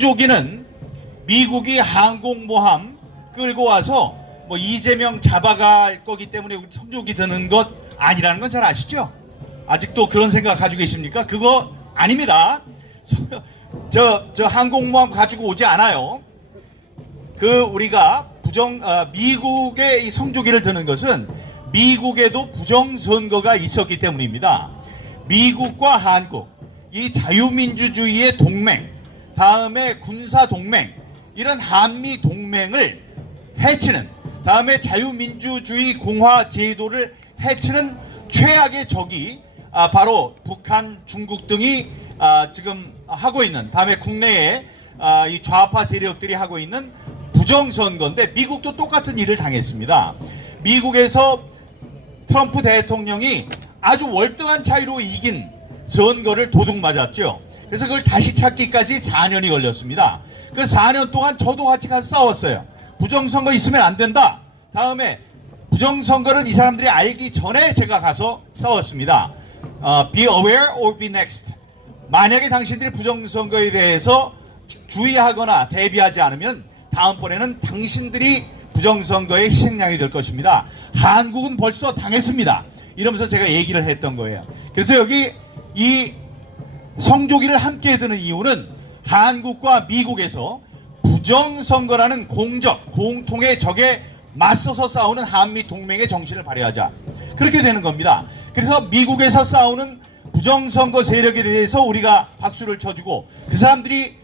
조기는 미국이 항공모함 끌고 와서 뭐 이재명 잡아갈 거기 때문에 우리 성조기 드는 것 아니라는 건 잘 아시죠? 아직도 그런 생각 가지고 계십니까? 그거 아닙니다. 저 항공모함 가지고 오지 않아요. 우리가 미국의 이 성조기를 드는 것은 미국에도 부정선거가 있었기 때문입니다. 미국과 한국, 이 자유민주주의의 동맹, 다음에 군사동맹, 이런 한미동맹을 해치는, 다음에 자유민주주의 공화제도를 해치는 최악의 적이 바로 북한, 중국 등이 지금 하고 있는, 다음에 국내에 이 좌파 세력들이 하고 있는 부정선거인데, 미국도 똑같은 일을 당했습니다. 미국에서 트럼프 대통령이 아주 월등한 차이로 이긴 선거를 도둑 맞았죠. 그래서 그걸 다시 찾기까지 4년이 걸렸습니다. 그 4년 동안 저도 같이 가서 싸웠어요. 부정선거 있으면 안 된다. 다음에 부정선거를 이 사람들이 알기 전에 제가 가서 싸웠습니다. Be aware or be next. 만약에 당신들이 부정선거에 대해서 주의하거나 대비하지 않으면 다음번에는 당신들이 부정선거의 희생양이 될 것입니다. 한국은 벌써 당했습니다. 이러면서 제가 얘기를 했던 거예요. 그래서 여기 이 성조기를 함께 드는 이유는 한국과 미국에서 부정선거라는 공통의 적에 맞서서 싸우는 한미동맹의 정신을 발휘하자. 그렇게 되는 겁니다. 그래서 미국에서 싸우는 부정선거 세력에 대해서 우리가 박수를 쳐주고, 그 사람들이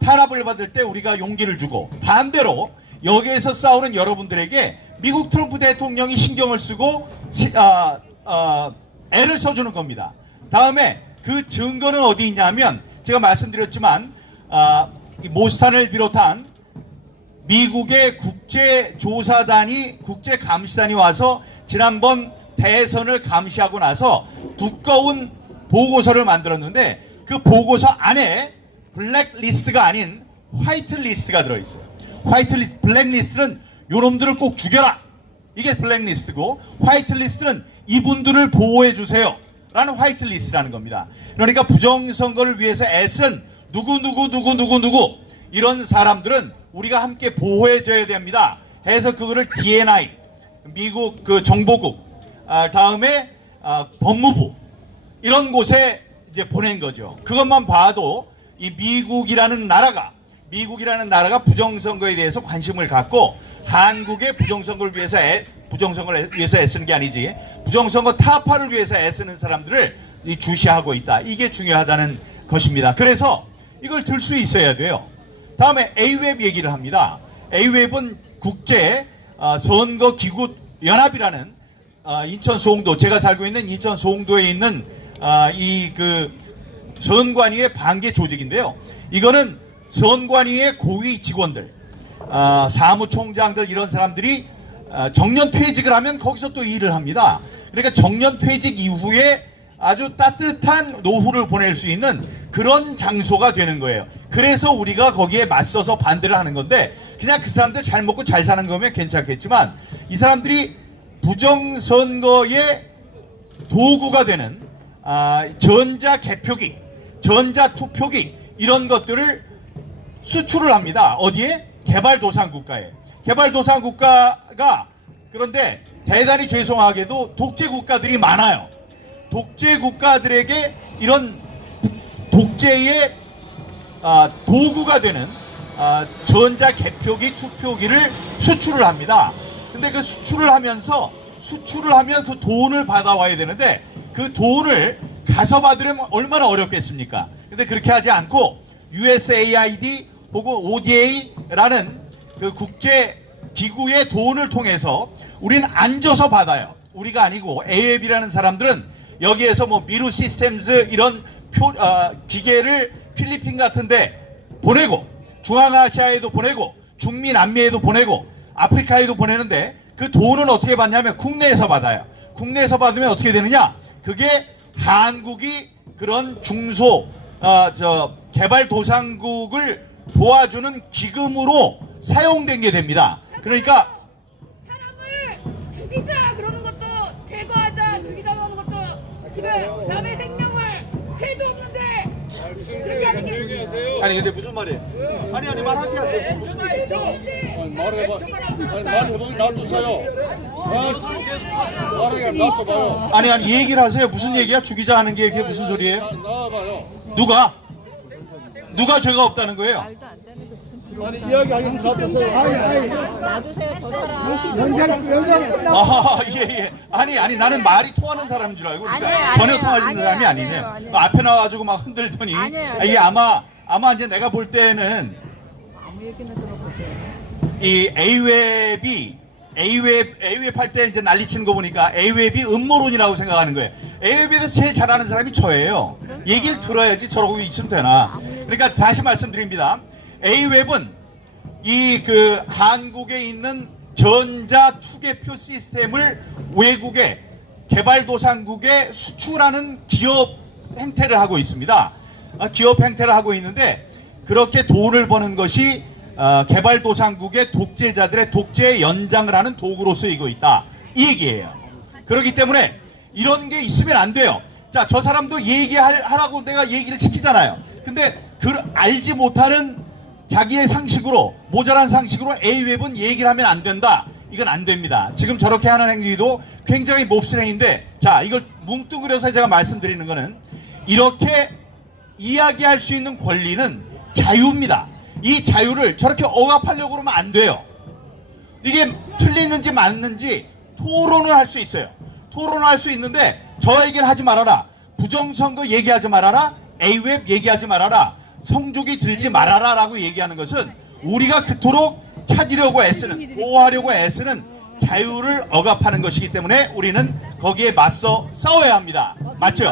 탄압을 받을 때 우리가 용기를 주고, 반대로 여기에서 싸우는 여러분들에게 미국 트럼프 대통령이 신경을 쓰고 애를 써주는 겁니다. 다음에 그 증거는 어디 있냐면, 제가 말씀드렸지만 모스탄을 비롯한 미국의 국제조사단이, 국제감시단이 와서 지난번 대선을 감시하고 나서 두꺼운 보고서를 만들었는데, 그 보고서 안에 블랙리스트가 아닌 화이트리스트가 들어있어요. 블랙리스트는 요놈들을 꼭 죽여라, 이게 블랙리스트고, 화이트리스트는 이분들을 보호해주세요 라는 화이트리스트라는 겁니다. 그러니까 부정선거를 위해서 애쓴 누구 이런 사람들은 우리가 함께 보호해줘야 됩니다 해서 그거를 DNI, 미국 그 정보국, 다음에 법무부, 이런 곳에 이제 보낸 거죠. 그것만 봐도 이 미국이라는 나라가 부정선거에 대해서 관심을 갖고, 한국의 부정선거를 위해서 애쓰는 게 아니지, 부정선거 타파를 위해서 애쓰는 사람들을 주시하고 있다. 이게 중요하다는 것입니다. 그래서 이걸 들 수 있어야 돼요. 다음에 AWEB 얘기를 합니다. AWEB은 국제 선거 기구 연합이라는 인천 소홍도, 제가 살고 있는 인천 소홍도에 있는 이 선관위의 반개 조직인데요. 이거는 선관위의 고위 직원들, 사무총장들, 이런 사람들이 정년퇴직을 하면 거기서 또 일을 합니다. 그러니까 정년퇴직 이후에 아주 따뜻한 노후를 보낼 수 있는 그런 장소가 되는 거예요. 그래서 우리가 거기에 맞서서 반대를 하는 건데, 그냥 그 사람들 잘 먹고 잘 사는 거면 괜찮겠지만, 이 사람들이 부정선거의 도구가 되는 전자개표기, 전자투표기, 이런 것들을 수출을 합니다. 어디에? 개발도상국가에. 개발도상국가가, 그런데 대단히 죄송하게도 독재국가들이 많아요. 독재국가들에게 이런 독재의 도구가 되는 전자개표기, 투표기를 수출을 합니다. 근데 그 수출을 하면 그 돈을 받아와야 되는데, 그 돈을 가서 받으려면 얼마나 어렵겠습니까? 근데 그렇게 하지 않고 USAID 혹은 ODA라는 그 국제 기구의 돈을 통해서 우리는 앉아서 받아요. 우리가 아니고 AWEB이라는 사람들은 여기에서 뭐 미루 시스템즈 이런 기계를 필리핀 같은데 보내고, 중앙아시아에도 보내고, 중미 남미에도 보내고, 아프리카에도 보내는데, 그 돈은 어떻게 받냐면 국내에서 받아요. 국내에서 받으면 어떻게 되느냐? 그게 한국이 그런 개발도상국을 도와주는 기금으로 사용된 게 됩니다. 그러니까 사람을 죽이자 그러는 것도, 제거하자 죽이자 그러는 것도, 지금 남의 생명을 죄도 없는데 그렇게 하는 게 아니 근데 무슨 말이에요? 아니 말하게 하세요. 말해봐. 말해보기 놔뒀어요. 말하게 놔둬봐요. 아니 얘기를 하세요. 무슨 얘기야? 주기자 하는 게 그게 무슨 소리예요? 나와봐요. 누가 죄가 없다는 거예요? 아니 이야기하기 놔뒀어요. 놔두세요. 저 사람. 아, 예. 아니, 나는 말이 통하는 사람인 줄 알고. 그러니까 아니에요, 전혀 아니에요, 통하는 아니에요, 사람이 아니에요, 아니네요. 아니에요. 앞에 나와가지고 막 흔들더니. 아니에요, 이게 아마 이제 내가 볼 때는 아무 얘기나 들어보세요. 이 A웹 할 때 이제 난리치는 거 보니까 A웹이 음모론이라고 생각하는 거예요. A웹에 대해서 제일 잘하는 사람이 저예요. 얘기를 들어야지 저러고 있으면 되나. 그러니까 다시 말씀드립니다. A웹은 이 한국에 있는 전자 투개표 시스템을 외국에 개발도상국에 수출하는 기업 행태를 하고 있습니다. 기업 행태를 하고 있는데 그렇게 돈을 버는 것이 개발도상국의 독재자들의 독재 연장을 하는 도구로 쓰이고 있다. 이 얘기예요. 그렇기 때문에 이런 게 있으면 안 돼요. 자, 저 사람도 얘기하라고 내가 얘기를 시키잖아요. 근데 알지 못하는 자기의 상식으로 모자란 상식으로 A웹은 얘기를 하면 안 된다. 이건 안 됩니다. 지금 저렇게 하는 행위도 굉장히 몹쓸 행위인데 자, 이걸 뭉뚱그려서 제가 말씀드리는 거는 이렇게 이야기할 수 있는 권리는 자유입니다. 이 자유를 저렇게 억압하려고 그러면 안 돼요. 이게 틀리는지 맞는지 토론을 할 수 있어요. 토론을 할 수 있는데 저 얘기를 하지 말아라. 부정선거 얘기하지 말아라. A웹 얘기하지 말아라. 성조기 들지 말아라 라고 얘기하는 것은 우리가 그토록 찾으려고 애쓰는, 보호하려고 애쓰는 자유를 억압하는 것이기 때문에 우리는 거기에 맞서 싸워야 합니다. 맞죠?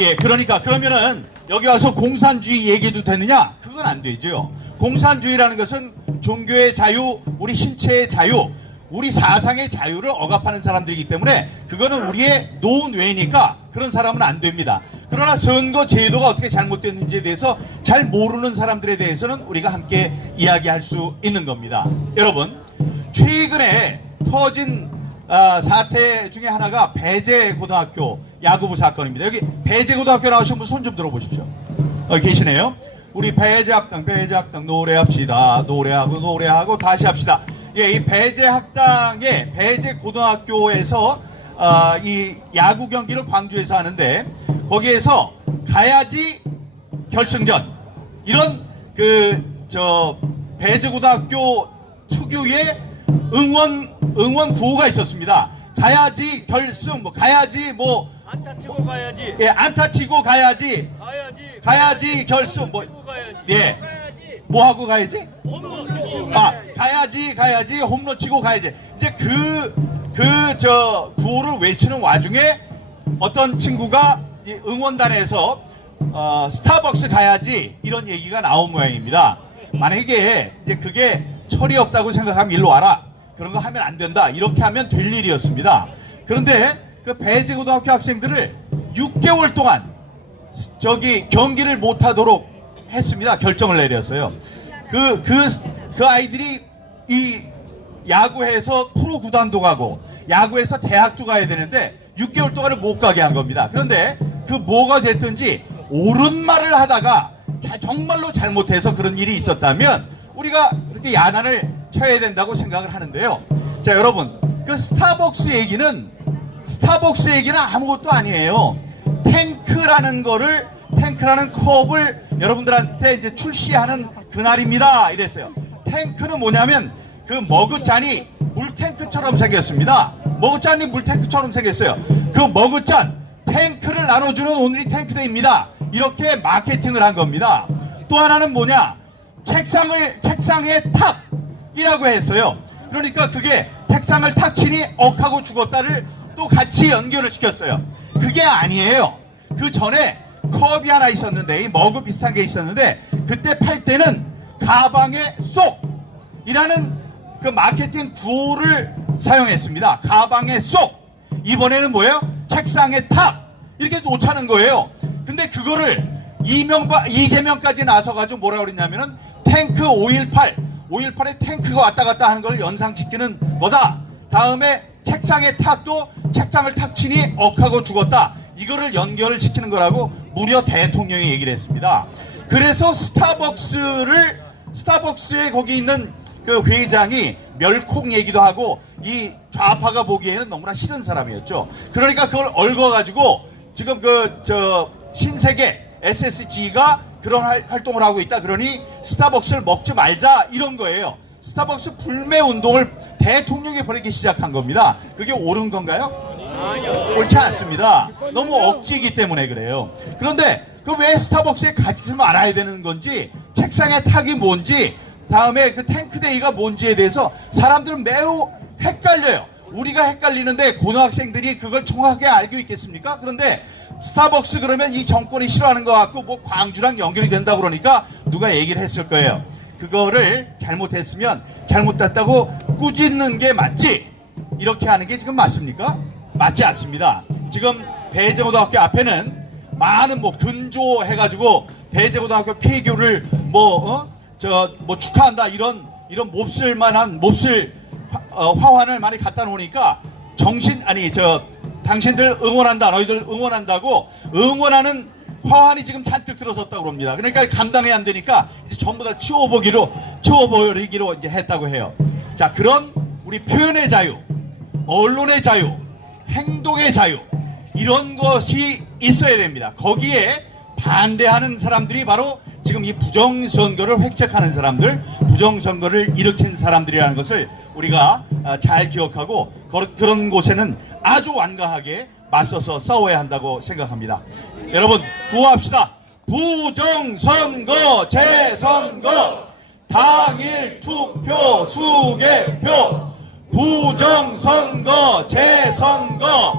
예, 그러니까 그러면은 여기 와서 공산주의 얘기도 되느냐? 그건 안 되죠. 공산주의라는 것은 종교의 자유, 우리 신체의 자유, 우리 사상의 자유를 억압하는 사람들이기 때문에 그거는 우리의 노뇌니까 그런 사람은 안 됩니다. 그러나 선거 제도가 어떻게 잘못됐는지에 대해서 잘 모르는 사람들에 대해서는 우리가 함께 이야기할 수 있는 겁니다. 여러분, 최근에 터진 사태 중에 하나가 배제고등학교 야구부 사건입니다. 여기 배제고등학교 나오신 분 손 좀 들어보십시오. 여기 계시네요. 우리 배제학당 노래합시다. 노래하고 다시 합시다. 예, 이 배제학당의 배제고등학교에서 이 야구 경기를 광주에서 하는데 거기에서 가야지 결승전 이런 배제고등학교 특유의 응원 구호가 있었습니다. 가야지 결승 가야지 안타 치고 가야지. 예, 안타 치고 가야지 결승 예. 뭐 하고 가야지? 가야지 홈런 치고 가야지. 이제 구호를 외치는 와중에 어떤 친구가 이 응원단에서 스타벅스 가야지 이런 얘기가 나온 모양입니다. 만약에 이제 그게 철이 없다고 생각하면 일로 와라. 그런 거 하면 안 된다. 이렇게 하면 될 일이었습니다. 그런데 그 배제고등학교 학생들을 6개월 동안 경기를 못하도록 했습니다. 결정을 내렸어요. 그 아이들이 이 야구에서 프로 구단도 가고 야구에서 대학도 가야 되는데 6개월 동안을 못 가게 한 겁니다. 그런데 그 뭐가 됐든지 옳은 말을 하다가 정말로 잘못해서 그런 일이 있었다면 우리가 이렇게 야단을 쳐야 된다고 생각을 하는데요. 자, 여러분, 그 스타벅스 얘기는 아무것도 아니에요. 탱크라는 컵을 여러분들한테 이제 출시하는 그날입니다. 이랬어요. 탱크는 뭐냐면 그 머그잔이 물탱크처럼 생겼습니다. 머그잔이 물탱크처럼 생겼어요. 그 머그잔 탱크를 나눠주는 오늘이 탱크데이입니다. 이렇게 마케팅을 한 겁니다. 또 하나는 뭐냐? 책상의 탑이라고 했어요. 그러니까 그게 책상을 탁 치니 억하고 죽었다를 또 같이 연결을 시켰어요. 그게 아니에요. 그 전에 컵이 하나 있었는데 이 머그 비슷한 게 있었는데 그때 팔 때는 가방에 쏙이라는 그 마케팅 구호를 사용했습니다. 가방에 쏙. 이번에는 뭐예요? 책상에 탑. 이렇게 놓자는 거예요. 근데 그거를 이재명까지 나서가지고 뭐라 그랬냐면은 탱크 5.18에 탱크가 왔다 갔다 하는 걸 연상시키는 거다. 다음에 책상에 탁도 책상을 탁 치니 억하고 죽었다. 이거를 연결을 시키는 거라고 무려 대통령이 얘기를 했습니다. 그래서 스타벅스에 거기 있는 그 회장이 멸콩 얘기도 하고 이 좌파가 보기에는 너무나 싫은 사람이었죠. 그러니까 그걸 얽어가지고 지금 신세계 SSG가 그런 활동을 하고 있다. 그러니 스타벅스를 먹지 말자 이런 거예요. 스타벅스 불매 운동을 대통령이 벌이기 시작한 겁니다. 그게 옳은 건가요? 옳지 않습니다. 너무 억지이기 때문에 그래요. 그런데 그 왜 스타벅스에 가지 말아야 되는 건지, 책상에 탁이 뭔지, 다음에 그 탱크데이가 뭔지에 대해서 사람들은 매우 헷갈려요. 우리가 헷갈리는데 고등학생들이 그걸 정확하게 알고 있겠습니까? 그런데 스타벅스 그러면 이 정권이 싫어하는 것 같고 뭐 광주랑 연결이 된다고 그러니까 누가 얘기를 했을 거예요. 그거를 잘못했으면 잘못됐다고 꾸짖는 게 맞지, 이렇게 하는 게 지금 맞습니까? 맞지 않습니다. 지금 배재고등학교 앞에는 많은 뭐 근조해가지고 배재고등학교 폐교를 축하한다 이런 몹쓸만한 화환을 많이 갖다 놓으니까 당신들 응원한다, 너희들 응원한다고 응원하는 화환이 지금 잔뜩 들어섰다고 합니다. 그러니까 감당이 안 되니까 이제 전부 다 치워버리기로 이제 했다고 해요. 자, 그런 우리 표현의 자유, 언론의 자유, 행동의 자유, 이런 것이 있어야 됩니다. 거기에 반대하는 사람들이 바로 지금 이 부정선거를 획책하는 사람들, 부정선거를 일으킨 사람들이라는 것을 우리가 잘 기억하고 그런 곳에는 아주 완강하게 맞서서 싸워야 한다고 생각합니다. 여러분, 구호합시다. 부정선거 재선거 당일 투표 수개표, 부정선거 재선거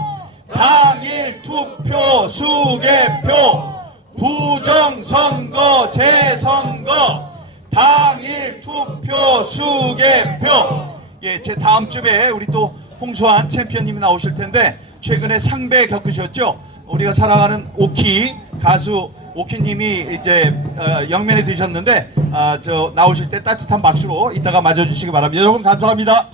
당일 투표 수개표, 부정선거 재선거 당일 투표 수개표. 예, 제 다음 주에 우리 또 홍수환 챔피언님이 나오실 텐데 최근에 상배 겪으셨죠? 우리가 사랑하는 오키 가수 오키님이 이제 영면에 드셨는데 나오실 때 따뜻한 박수로 이따가 맞아주시기 바랍니다. 여러분 감사합니다.